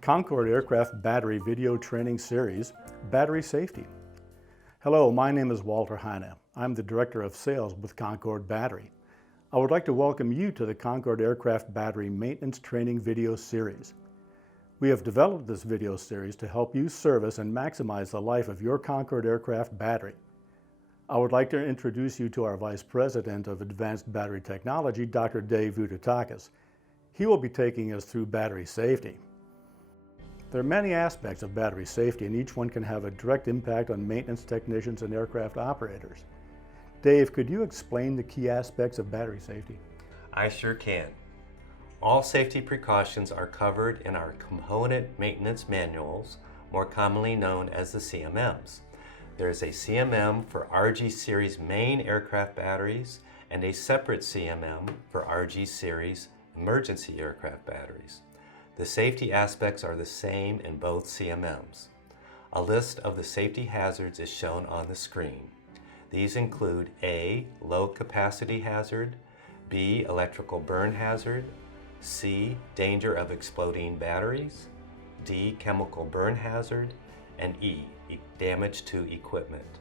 Concorde Aircraft Battery Video Training Series, Battery Safety. Hello, my name is Walter Heine. I'm the Director of Sales with Concorde Battery. I would like to welcome you to the Concorde Aircraft Battery Maintenance Training Video Series. We have developed this video series to help you service and maximize the life of your Concorde aircraft battery. I would like to introduce you to our Vice President of Advanced Battery Technology, Dr. Dave Vudatakis. He will be taking us through battery safety. There are many aspects of battery safety, and each one can have a direct impact on maintenance technicians and aircraft operators. Dave, could you explain the key aspects of battery safety? I sure can. All safety precautions are covered in our component maintenance manuals, more commonly known as the CMMs. There's a CMM for RG Series main aircraft batteries and a separate CMM for RG Series emergency aircraft batteries. The safety aspects are the same in both CMMs. A list of the safety hazards is shown on the screen. These include A, low capacity hazard, B, electrical burn hazard, C, danger of exploding batteries, D, chemical burn hazard, and E, damage to equipment.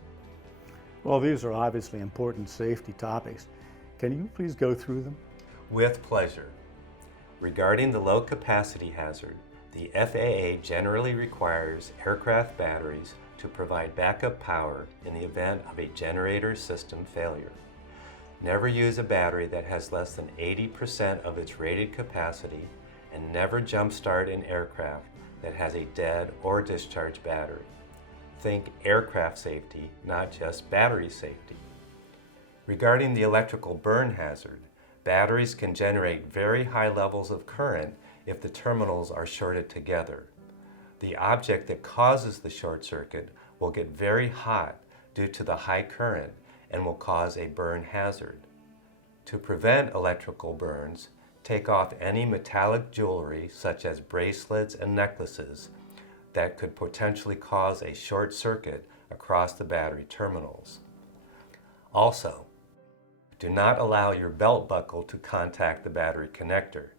Well, these are obviously important safety topics. Can you please go through them? With pleasure. Regarding the low capacity hazard, the FAA generally requires aircraft batteries to provide backup power in the event of a generator system failure. Never use a battery that has less than 80% of its rated capacity, and never jumpstart an aircraft that has a dead or discharged battery. Think aircraft safety, not just battery safety. Regarding the electrical burn hazard, batteries can generate very high levels of current if the terminals are shorted together. The object that causes the short circuit will get very hot due to the high current and will cause a burn hazard. To prevent electrical burns, take off any metallic jewelry such as bracelets and necklaces that could potentially cause a short circuit across the battery terminals. Also, do not allow your belt buckle to contact the battery connector.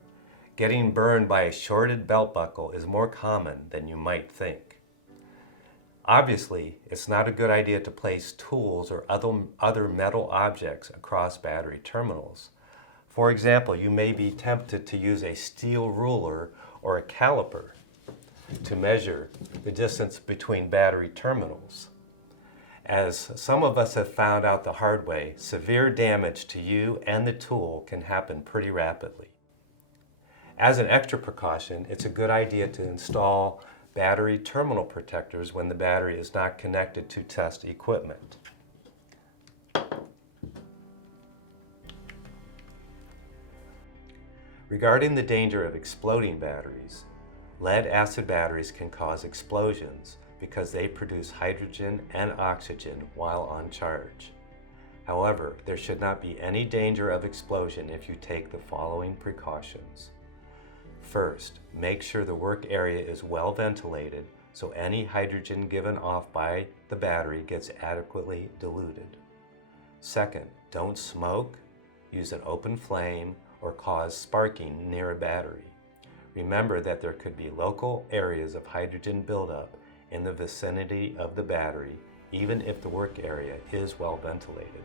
Getting burned by a shorted belt buckle is more common than you might think. Obviously, it's not a good idea to place tools or other metal objects across battery terminals. For example, you may be tempted to use a steel ruler or a caliper to measure the distance between battery terminals. As some of us have found out the hard way, severe damage to you and the tool can happen pretty rapidly. As an extra precaution, it's a good idea to install battery terminal protectors when the battery is not connected to test equipment. Regarding the danger of exploding batteries, lead-acid batteries can cause explosions because they produce hydrogen and oxygen while on charge. However, there should not be any danger of explosion if you take the following precautions. First, make sure the work area is well ventilated so any hydrogen given off by the battery gets adequately diluted. Second, don't smoke, use an open flame, or cause sparking near a battery. Remember that there could be local areas of hydrogen buildup in the vicinity of the battery, even if the work area is well ventilated.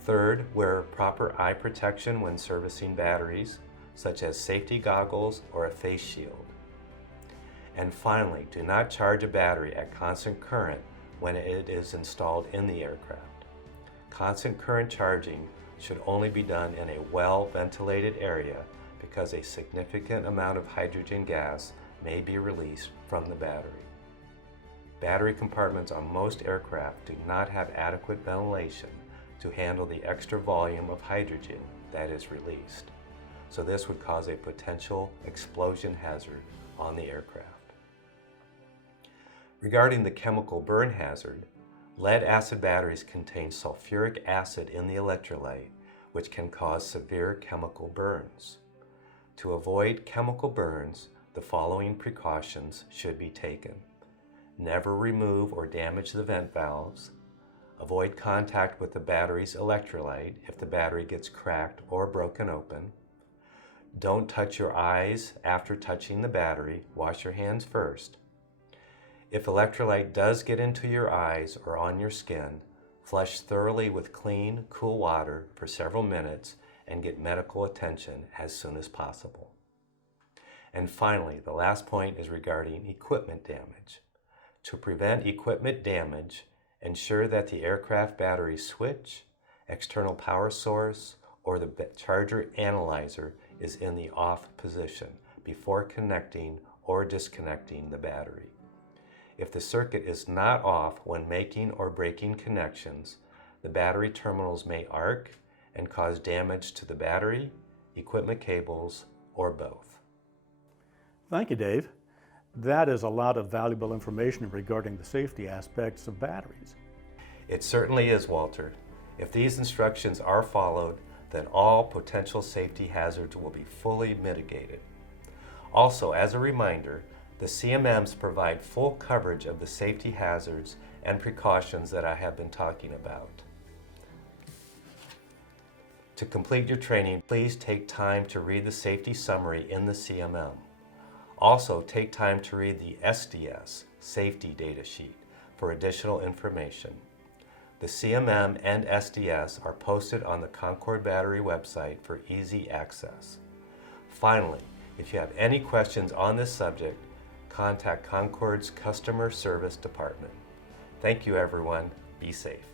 Third, wear proper eye protection when servicing batteries, such as safety goggles or a face shield. And finally, do not charge a battery at constant current when it is installed in the aircraft. Constant current charging should only be done in a well-ventilated area because a significant amount of hydrogen gas may be released from the battery. Battery compartments on most aircraft do not have adequate ventilation to handle the extra volume of hydrogen that is released. So this would cause a potential explosion hazard on the aircraft. Regarding the chemical burn hazard, lead-acid batteries contain sulfuric acid in the electrolyte, which can cause severe chemical burns. To avoid chemical burns, the following precautions should be taken. Never remove or damage the vent valves. Avoid contact with the battery's electrolyte if the battery gets cracked or broken open. Don't touch your eyes after touching the battery. Wash your hands first. If electrolyte does get into your eyes or on your skin, flush thoroughly with clean, cool water for several minutes and get medical attention as soon as possible. And finally, the last point is regarding equipment damage. To prevent equipment damage, ensure that the aircraft battery switch, external power source, or the charger analyzer is in the off position before connecting or disconnecting the battery. If the circuit is not off when making or breaking connections, the battery terminals may arc and cause damage to the battery, equipment cables, or both. Thank you, Dave. That is a lot of valuable information regarding the safety aspects of batteries. It certainly is, Walter. If these instructions are followed, then all potential safety hazards will be fully mitigated. Also, as a reminder, the CMMs provide full coverage of the safety hazards and precautions that I have been talking about. To complete your training, please take time to read the safety summary in the CMM. Also, take time to read the SDS safety data sheet for additional information. The CMM and SDS are posted on the Concorde Battery website for easy access. Finally, if you have any questions on this subject, contact Concorde's Customer Service Department. Thank you, everyone. Be safe.